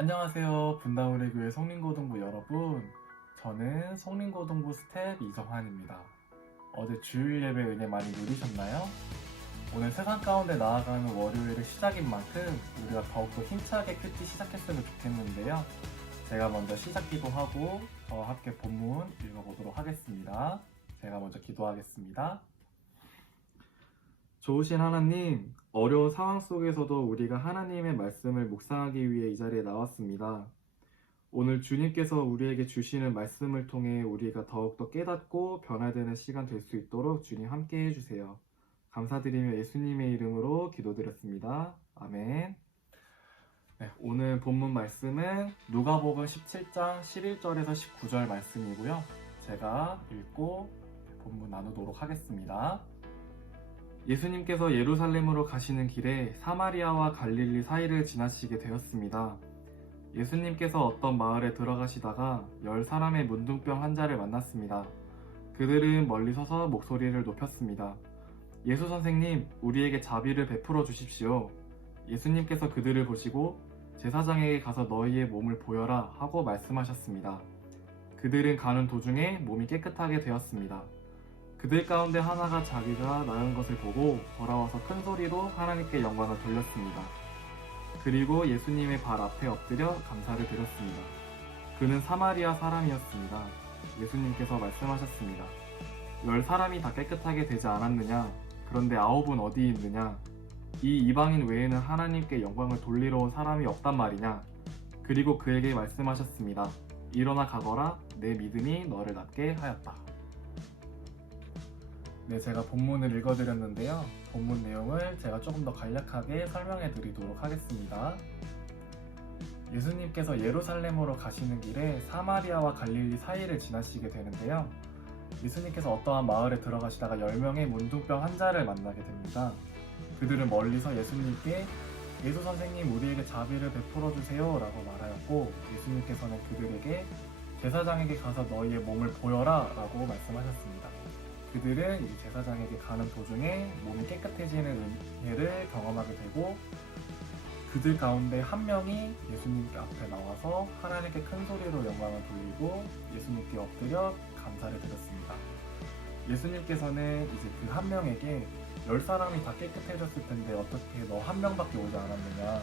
안녕하세요. 분당우리 교회 성린고등부 여러분. 저는 성린고등부 스텝 이정환입니다. 어제 주일 예배 은혜 많이 누리셨나요? 오늘 세상 가운데 나아가는 월요일의 시작인 만큼 우리가 더욱더 힘차게 큐티 시작했으면 좋겠는데요. 제가 먼저 시작 기도하고 저와 함께 본문 읽어보도록 하겠습니다. 제가 먼저 기도하겠습니다. 좋으신 하나님, 어려운 상황 속에서도 우리가 하나님의 말씀을 묵상하기 위해 이 자리에 나왔습니다. 오늘 주님께서 우리에게 주시는 말씀을 통해 우리가 더욱더 깨닫고 변화되는 시간 될 수 있도록 주님 함께 해주세요. 감사드리며 예수님의 이름으로 기도드렸습니다. 아멘. 네, 오늘 본문 말씀은 누가복음 17장 11절에서 19절 말씀이고요. 제가 읽고 본문 나누도록 하겠습니다. 예수님께서 예루살렘으로 가시는 길에 사마리아와 갈릴리 사이를 지나시게 되었습니다. 예수님께서 어떤 마을에 들어가시다가 10사람의 문둥병 환자를 만났습니다. 그들은 멀리 서서 목소리를 높였습니다. 예수 선생님, 우리에게 자비를 베풀어 주십시오. 예수님께서 그들을 보시고 제사장에게 가서 너희의 몸을 보여라 하고 말씀하셨습니다. 그들은 가는 도중에 몸이 깨끗하게 되었습니다. 그들 가운데 하나가 자기가 나은 것을 보고 돌아와서 큰 소리로 하나님께 영광을 돌렸습니다. 그리고 예수님의 발 앞에 엎드려 감사를 드렸습니다. 그는 사마리아 사람이었습니다. 예수님께서 말씀하셨습니다. 10사람이 다 깨끗하게 되지 않았느냐? 그런데 9은 어디 있느냐? 이 이방인 외에는 하나님께 영광을 돌리러 온 사람이 없단 말이냐? 그리고 그에게 말씀하셨습니다. 일어나 가거라, 내 믿음이 너를 낫게 하였다. 네, 제가 본문을 읽어드렸는데요. 본문 내용을 제가 조금 더 간략하게 설명해 드리도록 하겠습니다. 예수님께서 예루살렘으로 가시는 길에 사마리아와 갈릴리 사이를 지나시게 되는데요. 예수님께서 어떠한 마을에 들어가시다가 10명의 문둥병 환자를 만나게 됩니다. 그들은 멀리서 예수님께 예수 선생님 우리에게 자비를 베풀어 주세요 라고 말하였고, 예수님께서는 그들에게 제사장에게 가서 너희의 몸을 보여라 라고 말씀하셨습니다. 그들은 이 제사장에게 가는 도중에 몸이 깨끗해지는 은혜를 경험하게 되고, 그들 가운데 한 명이 예수님 앞에 나와서 하나님께 큰 소리로 영광을 돌리고 예수님께 엎드려 감사를 드렸습니다. 예수님께서는 이제 그 한 명에게 10사람이 다 깨끗해졌을 텐데 어떻게 너 한 명밖에 오지 않았느냐,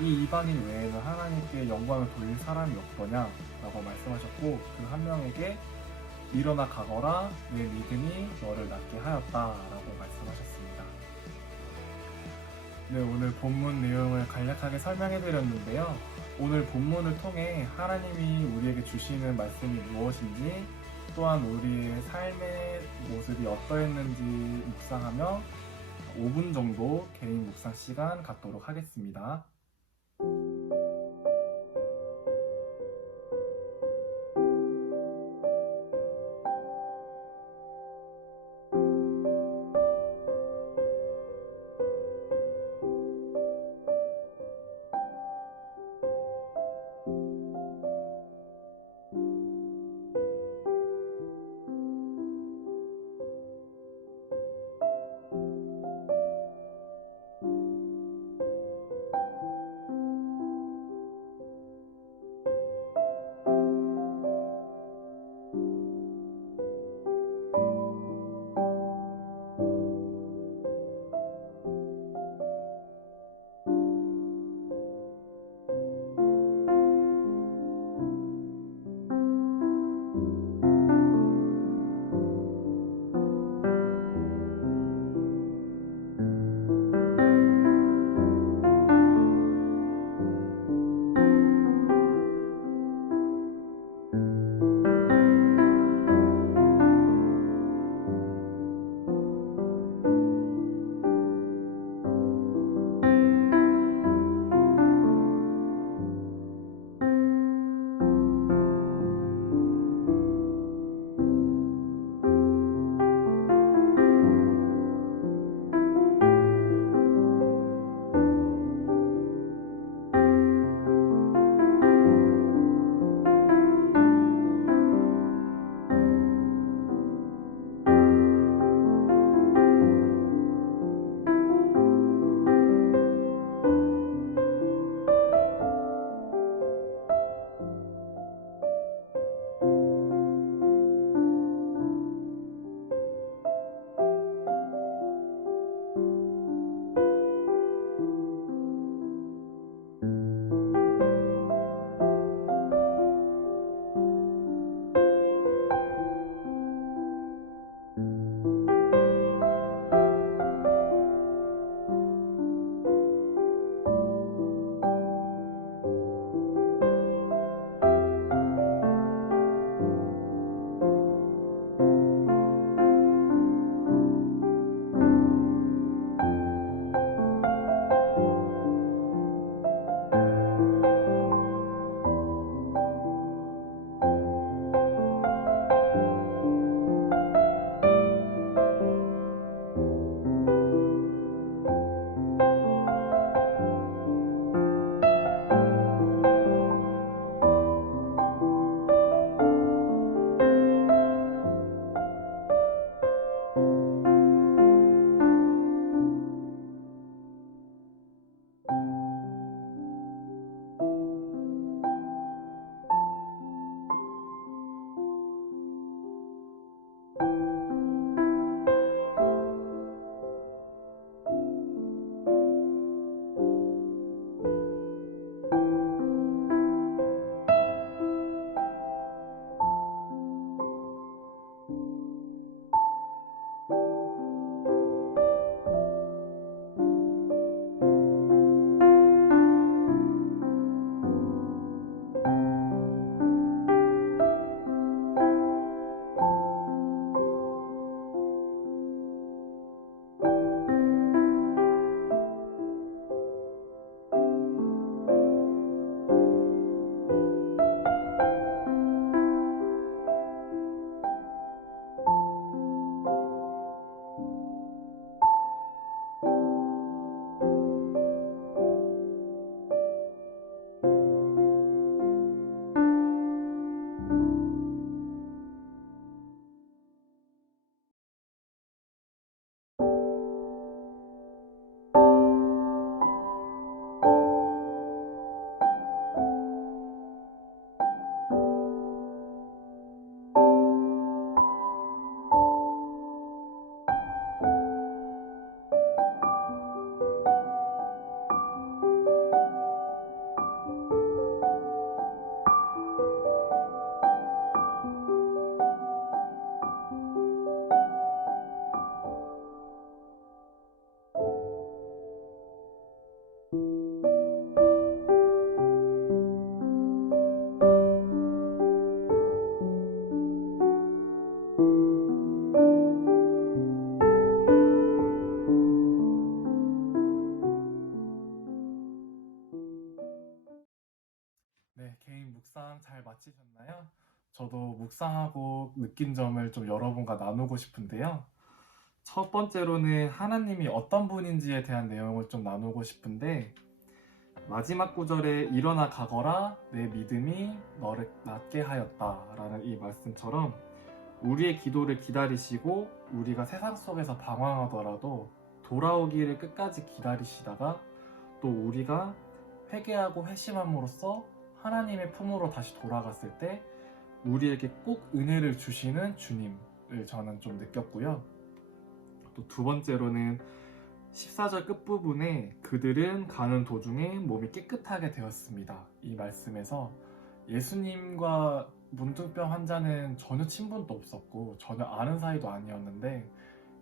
이 이방인 외에는 하나님께 영광을 돌릴 사람이 없더냐 라고 말씀하셨고, 그 한 명에게 일어나 가거라, 내 믿음이 너를 낫게 하였다 라고 말씀하셨습니다. 네, 오늘 본문 내용을 간략하게 설명해 드렸는데요. 오늘 본문을 통해 하나님이 우리에게 주시는 말씀이 무엇인지, 또한 우리의 삶의 모습이 어떠했는지 묵상하며 5분 정도 개인 묵상 시간 갖도록 하겠습니다. 네, 개인 묵상 잘 마치셨나요? 저도 묵상하고 느낀 점을 좀 여러분과 나누고 싶은데요. 첫 번째로는 하나님이 어떤 분인지에 대한 내용을 좀 나누고 싶은데, 마지막 구절에 일어나 가거라 내 믿음이 너를 낫게 하였다 라는 이 말씀처럼 우리의 기도를 기다리시고 우리가 세상 속에서 방황하더라도 돌아오기를 끝까지 기다리시다가 또 우리가 회개하고 회심함으로써 하나님의 품으로 다시 돌아갔을 때 우리에게 꼭 은혜를 주시는 주님을 저는 좀 느꼈고요. 또 두 번째로는 14절 끝부분에 그들은 가는 도중에 몸이 깨끗하게 되었습니다. 이 말씀에서 예수님과 문둥병 환자는 전혀 친분도 없었고 전혀 아는 사이도 아니었는데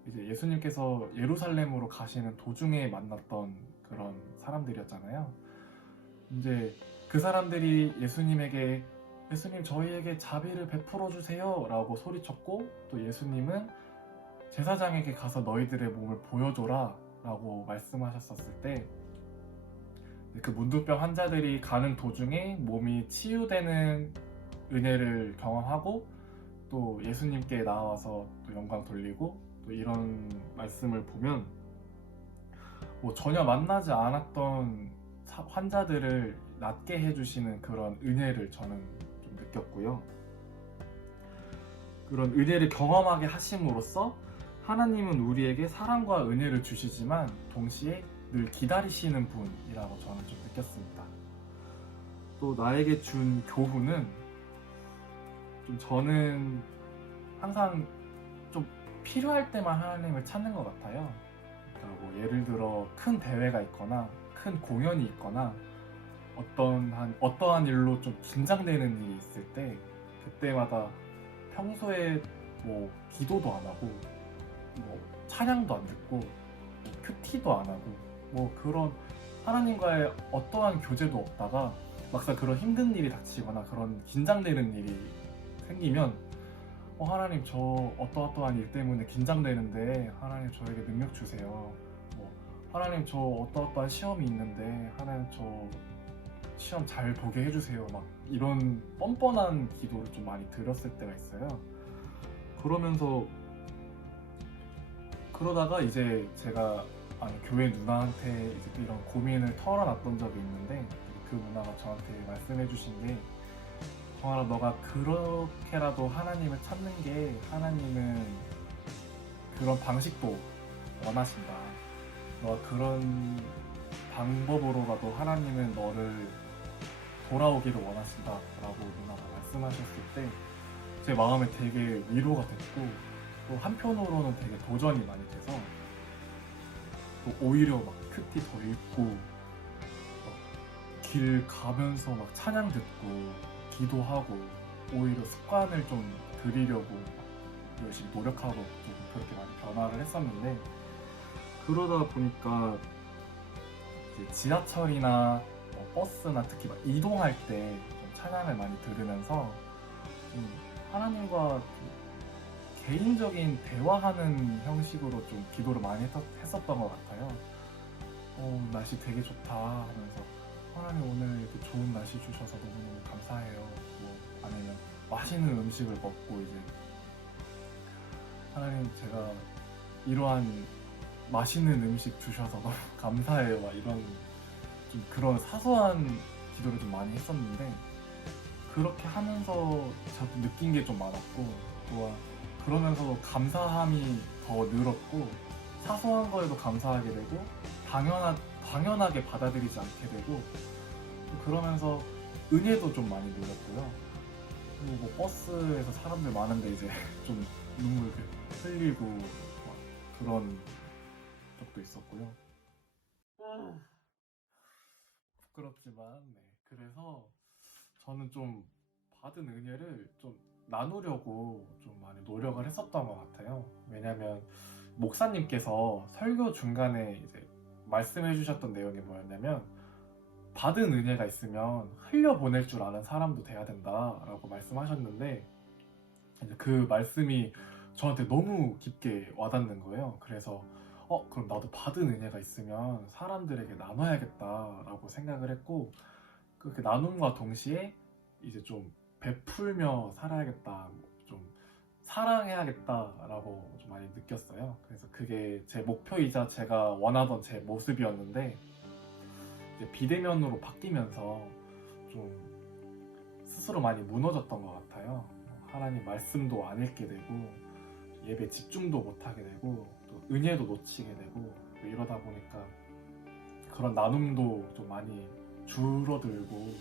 이제 예수님께서 예루살렘으로 가시는 도중에 만났던 그런 사람들이었잖아요. 이제 그 사람들이 예수님에게 예수님 저희에게 자비를 베풀어 주세요 라고 소리쳤고 또 예수님은 제사장에게 가서 너희들의 몸을 보여줘라 라고 말씀하셨었을 때 그 문둥병 환자들이 가는 도중에 몸이 치유되는 은혜를 경험하고 또 예수님께 나와서 또 영광 돌리고 또 이런 말씀을 보면 뭐 전혀 만나지 않았던 환자들을 낫게 해주시는 그런 은혜를 저는 좀 느꼈고요. 그런 은혜를 경험하게 하심으로써 하나님은 우리에게 사랑과 은혜를 주시지만 동시에 늘 기다리시는 분이라고 저는 좀 느꼈습니다. 또 나에게 준 교훈은 좀 저는 항상 좀 필요할 때만 하나님을 찾는 것 같아요. 그러니까 뭐 예를 들어 큰 대회가 있거나 큰 공연이 있거나 어떠한 일로 좀 긴장되는 일이 있을 때 그때마다 평소에 뭐 기도도 안 하고 뭐 찬양도 안 듣고 뭐 큐티도 안 하고 뭐 그런 하나님과의 어떠한 교제도 없다가 막상 그런 힘든 일이 닥치거나 그런 긴장되는 일이 생기면 하나님 저 어떠어떠한 일 때문에 긴장되는데 하나님 저에게 능력 주세요. 뭐 하나님 저 어떠어떠한 시험이 있는데 하나님 저 시험 잘 보게 해주세요. 막 이런 뻔뻔한 기도를 좀 많이 드렸을 때가 있어요. 그러다가 이제 제가 교회 누나한테 이제 이런 고민을 털어놨던 적이 있는데 그 누나가 저한테 말씀해 주신 게 정아라 너가 그렇게라도 하나님을 찾는 게 하나님은 그런 방식도 원하신다. 너가 그런 방법으로라도 하나님은 너를 돌아오기를 원하신다 라고 누나가 말씀하셨을 때 제 마음에 되게 위로가 됐고 또 한편으로는 되게 도전이 많이 돼서 또 오히려 막 큐티 더 읽고 길 가면서 막 찬양 듣고 기도하고 오히려 습관을 좀 들이려고 열심히 노력하고 좀 그렇게 많이 변화를 했었는데 그러다 보니까 이제 지하철이나 버스나 특히 막 이동할 때 좀 찬양을 많이 들으면서 하나님과 좀 개인적인 대화하는 형식으로 좀 기도를 많이 했었던 것 같아요. 날씨 되게 좋다 하면서 하나님 오늘 이렇게 좋은 날씨 주셔서 너무너무 감사해요. 뭐 아니면 맛있는 음식을 먹고 이제 하나님 제가 이러한 맛있는 음식 주셔서 너무 감사해요. 막 이런 좀 그런 사소한 기도를 좀 많이 했었는데 그렇게 하면서 저도 느낀 게 좀 많았고 또한 그러면서도 감사함이 더 늘었고 사소한 거에도 감사하게 되고 당연하게 받아들이지 않게 되고 그러면서 은혜도 좀 많이 늘었고요. 그리고 뭐 버스에서 사람들 많은데 이제 좀 눈물 흘리고 막 그런 적도 있었고요. 부끄럽지만 네. 그래서 저는 좀 받은 은혜를 좀 나누려고 좀 많이 노력을 했었던 것 같아요. 왜냐면 목사님께서 설교 중간에 이제 말씀해 주셨던 내용이 뭐였냐면 받은 은혜가 있으면 흘려보낼 줄 아는 사람도 돼야 된다라고 말씀하셨는데 그 말씀이 저한테 너무 깊게 와닿는 거예요. 그래서 그럼 나도 받은 은혜가 있으면 사람들에게 나눠야겠다라고 생각을 했고 그렇게 나눔과 동시에 이제 좀 베풀며 살아야겠다, 좀 사랑해야겠다라고 좀 많이 느꼈어요. 그래서 그게 제 목표이자 제가 원하던 제 모습이었는데 이제 비대면으로 바뀌면서 좀 스스로 많이 무너졌던 것 같아요. 하나님 말씀도 안 읽게 되고 예배 집중도 못하게 되고 또 은혜도 놓치게 되고 이러다 보니까 그런 나눔도 좀 많이 줄어들고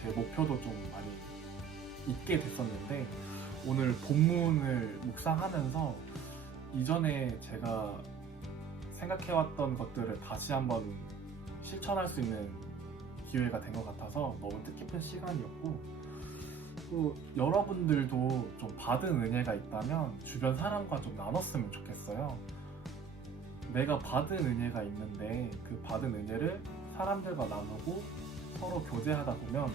제 목표도 좀 많이 잊게 됐었는데 오늘 본문을 묵상하면서 이전에 제가 생각해왔던 것들을 다시 한번 실천할 수 있는 기회가 된 것 같아서 너무 뜻깊은 시간이었고 또 여러분들도 좀 받은 은혜가 있다면 주변 사람과 좀 나눴으면 좋겠어요. 내가 받은 은혜가 있는데 그 받은 은혜를 사람들과 나누고 서로 교제하다 보면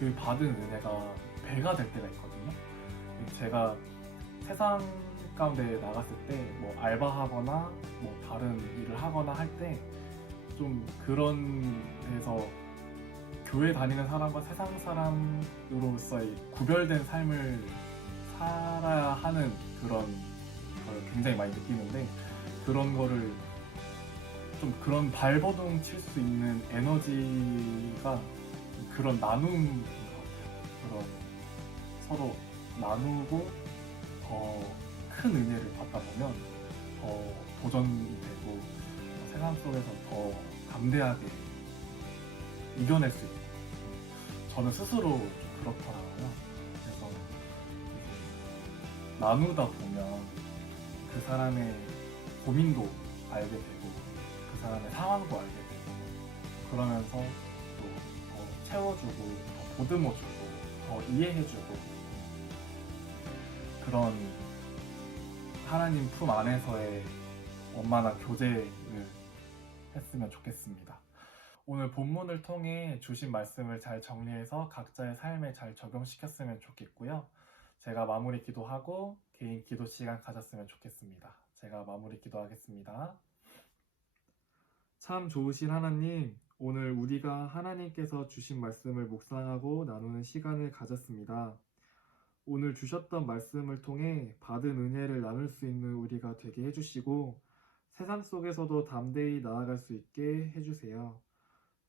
그 받은 은혜가 배가 될 때가 있거든요. 제가 세상 가운데 나갔을 때 뭐 알바하거나 뭐 다른 일을 하거나 할 때 좀 그런 데서 교회 다니는 사람과 세상 사람으로서의 구별된 삶을 살아야 하는 그런 걸 굉장히 많이 느끼는데 그런 거를 좀 그런 발버둥 칠 수 있는 에너지가 그런 나눔인 것 같아요. 그런 서로 나누고 더 큰 은혜를 받다 보면 더 도전이 되고 세상 속에서 더 담대하게 이겨낼 수 있고 저는 스스로 좀 그렇더라고요. 그래서 이제 나누다 보면 그 사람의 고민도 알게 되고 그 사람의 상황도 알게 되고 그러면서 또 더 채워주고 더 보듬어주고 더 이해해주고 그런 하나님 품 안에서의 원만한 교제를 했으면 좋겠습니다. 오늘 본문을 통해 주신 말씀을 잘 정리해서 각자의 삶에 잘 적용시켰으면 좋겠고요. 제가 마무리 기도하고 개인 기도 시간 가졌으면 좋겠습니다. 제가 마무리 기도하겠습니다. 참 좋으신 하나님, 오늘 우리가 하나님께서 주신 말씀을 묵상하고 나누는 시간을 가졌습니다. 오늘 주셨던 말씀을 통해 받은 은혜를 나눌 수 있는 우리가 되게 해주시고 세상 속에서도 담대히 나아갈 수 있게 해주세요.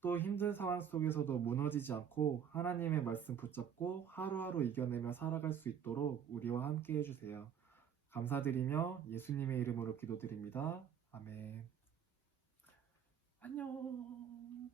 또 힘든 상황 속에서도 무너지지 않고 하나님의 말씀 붙잡고 하루하루 이겨내며 살아갈 수 있도록 우리와 함께 해주세요. 감사드리며 예수님의 이름으로 기도드립니다. 아멘. 안녕.